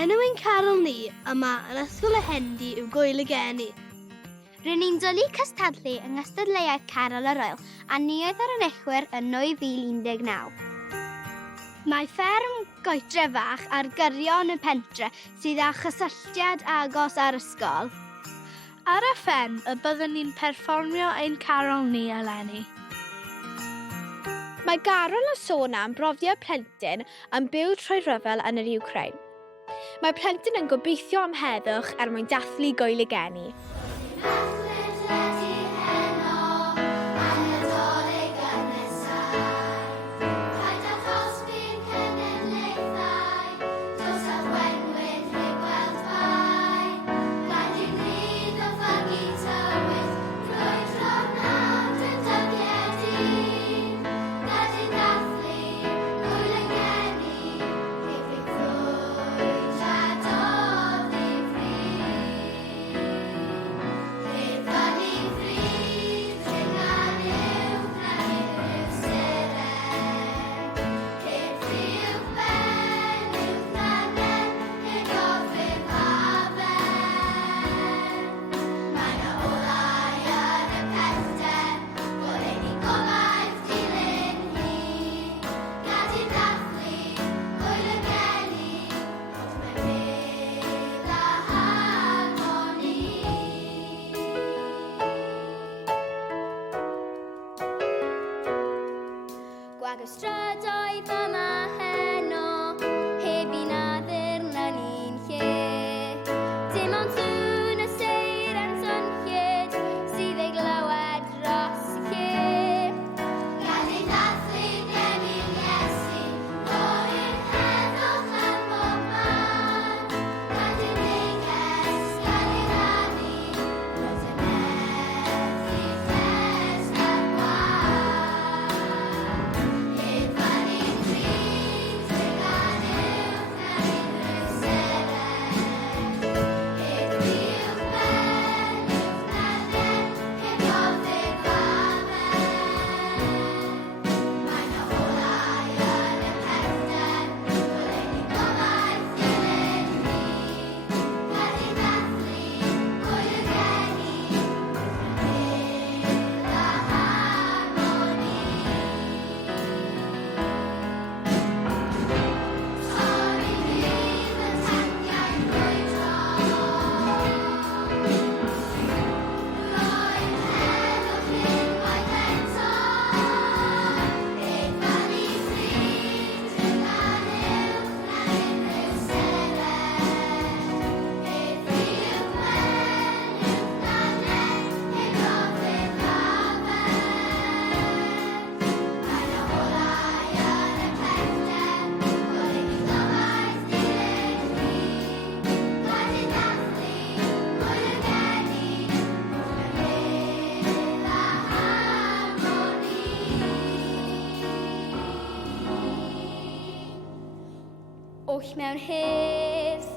Enw ein carol ni yma yn ysgol y Hendi yw Gwyl y Geni. Rydyn ni'n dwlu cystadlu yng ngystadleuaeth Carol yr Oel a ni oedd ar enechwyr yn 2019. Mae fferm goetre fach ar gyrion y pentre sydd â chysylltiad agos â'r ysgol. Ar y phen y byddwn ni'n perfformio ein carol ni eleni. Mae Carol yn sôn am brofiad plentyn yn byw trwy ryfel yn yr Ukraine. Mae plentyn yn gobeithio am heddwch er mwyn dathlu Gwyl y Geni. Gwag y strydoedd yma heno, heb un adr na ni'n lle. Dim ond sŵn y seiren swnllyd, sydd ei glywed dros y lle. Gad ein dathlu gennym Iesu, rwy'n heddwch am bob man. Gad ein neges gael ei rannu, roedd yn methu ffres ar gwaed. Oll mewn hedd